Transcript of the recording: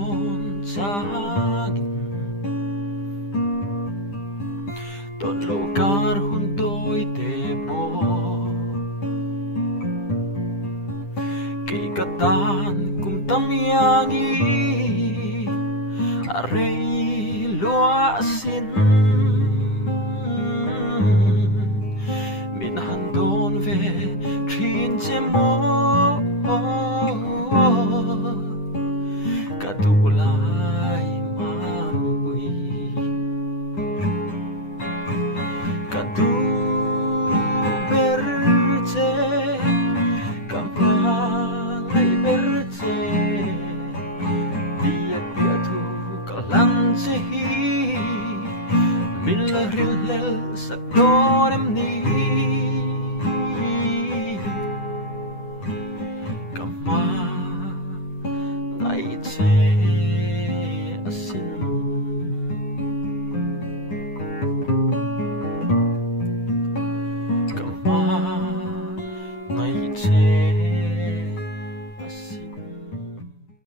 hôn chagin Tôn lâu kar hun tôi te bo Kay katan kum tamyagi Aray luasin Minhandon ve trin che mo Katulay maui Katu berce Kampangay berce Biyak biatu kalang cehi Bila rilel sa donem ni